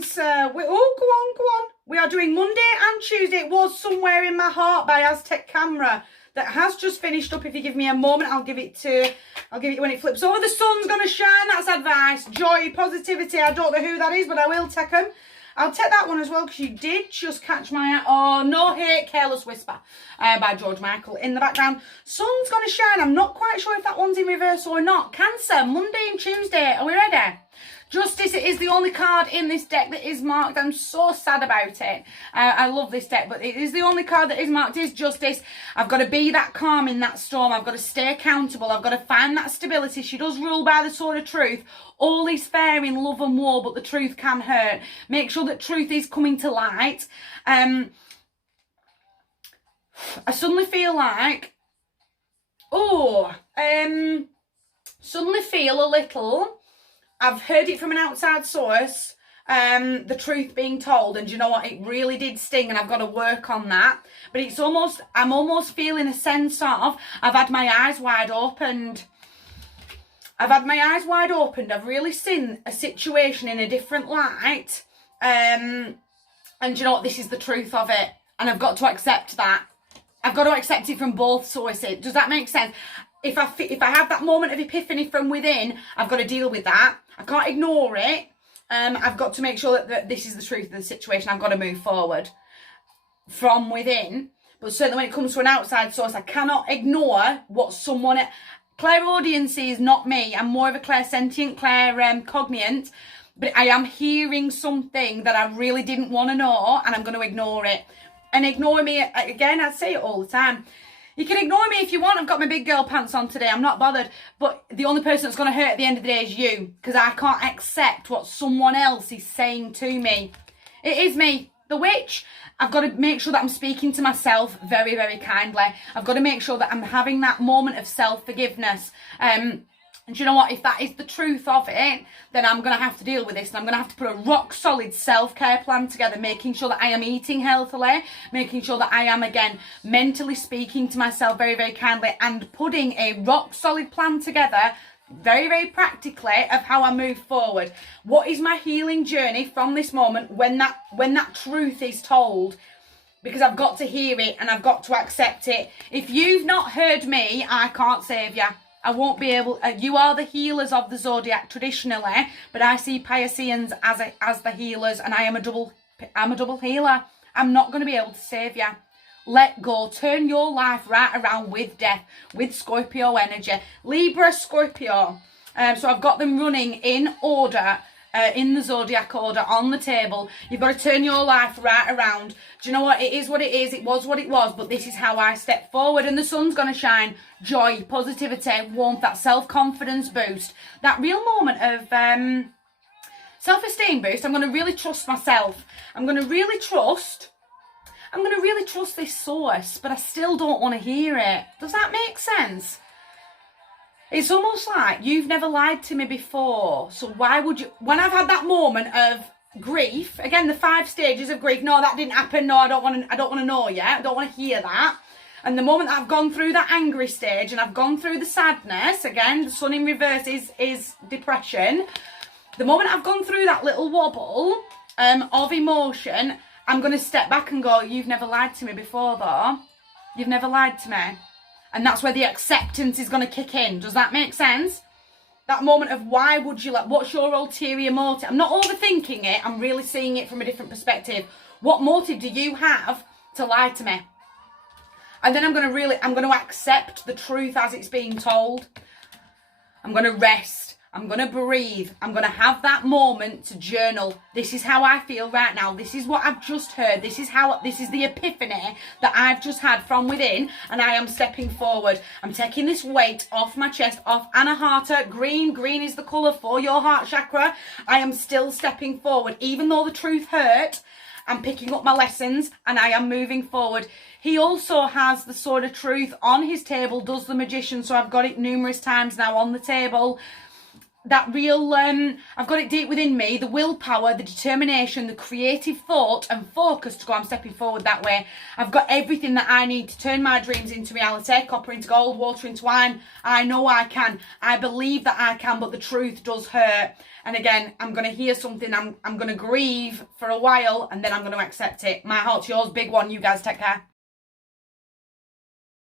Cancer. Go on. We are doing Monday and Tuesday. It was Somewhere in My Heart by Aztec Camera. That has just finished up. If you give me a moment, I'll give it when it flips over. The sun's going to shine. That's advice. Joy, positivity. I don't know who that is, but I will take them. I'll take that one as well because you did just catch my eye. Oh, No Hate, Careless Whisper by George Michael in the background. Sun's going to shine. I'm not quite sure if that one's in reverse or not. Cancer, Monday and Tuesday. Are we ready? Justice, it is the only card in this deck that is marked. I'm so sad about it. I love this deck, but it is the only card that is marked is Justice. I've got to be that calm in that storm. I've got to stay accountable. I've got to find that stability. She does rule by the sword of truth. All is fair in love and war, but the truth can hurt. Make sure that truth is coming to light. I suddenly feel like, suddenly feel a little... I've heard it from an outside source, the truth being told, and do you know what? It really did sting, and I've got to work on that. But it's almost, I'm almost feeling a sense of, I've had my eyes wide opened. I've really seen a situation in a different light. And do you know what? This is the truth of it. And I've got to accept that. I've got to accept it from both sources. Does that make sense? If I have that moment of epiphany from within, I've got to deal with that. I can't ignore it. I've got to make sure that this is the truth of the situation. I've got to move forward from within. But certainly when it comes to an outside source, I cannot ignore what someone... Clairaudience is not me. I'm more of a clairsentient, claircognient. But I am hearing something that I really didn't want to know, and I'm going to ignore it. And ignore me, again, I say it all the time. You can ignore me if you want. I've got my big girl pants on today. I'm not bothered. But the only person that's going to hurt at the end of the day is you. Because I can't accept what someone else is saying to me. It is me, the witch. I've got to make sure that I'm speaking to myself very, very kindly. I've got to make sure that I'm having that moment of self-forgiveness. And you know what? If that is the truth of it, then I'm going to have to deal with this. And I'm going to have to put a rock-solid self-care plan together, making sure that I am eating healthily, making sure that I am, again, mentally speaking to myself very, very kindly, and putting a rock-solid plan together, very, very practically, of how I move forward. What is my healing journey from this moment when that truth is told? Because I've got to hear it and I've got to accept it. If you've not heard me, I can't save you. I won't be able... you are the healers of the zodiac traditionally, but I see Pisceans as the healers, and I'm a double healer. I'm not going to be able to save you. Let go. Turn your life right around with death, with Scorpio energy. Libra, Scorpio. So I've got them running in order, in the zodiac order on the table. You've got to turn your life right around. Do you know what? It is what it is. It was what it was. But this is how I step forward. And the sun's going to shine. Joy, positivity, warmth, that self-confidence boost. That real moment of self-esteem boost. I'm going to really trust myself. I'm going to really trust this source. But I still don't want to hear it. Does that make sense? It's almost like you've never lied to me before. So why would you... When I've had that moment of grief, again, the 5 stages of grief. No, that didn't happen. No, I don't want to know yet. I don't want to hear that. And the moment that I've gone through that angry stage and I've gone through the sadness, again, the sun in reverse is depression. The moment I've gone through that little wobble of emotion, I'm going to step back and go, you've never lied to me before, though. You've never lied to me. And that's where the acceptance is going to kick in. Does that make sense? That moment of why would you what's your ulterior motive? I'm not overthinking it. I'm really seeing it from a different perspective. What motive do you have to lie to me? And then I'm going to accept the truth as it's being told. I'm going to rest. I'm going to breathe. I'm going to have that moment to journal. This is how I feel right now. This is what I've just heard. This is the epiphany that I've just had from within, and I am stepping forward. I'm taking this weight off my chest, off Anahata. Green is the colour for your heart chakra. I am still stepping forward. Even though the truth hurt, I'm picking up my lessons and I am moving forward. He also has the sword of truth on his table, does the magician, so I've got it numerous times now on the table. that real, I've got it deep within me, the willpower, the determination, the creative thought and focus to go, I'm stepping forward that way. I've got everything that I need to turn my dreams into reality, copper into gold, water into wine. I know I can. I believe that I can, but the truth does hurt. And again, I'm going to hear something, I'm going to grieve for a while, and then I'm going to accept it. My heart's yours, big one. You guys take care.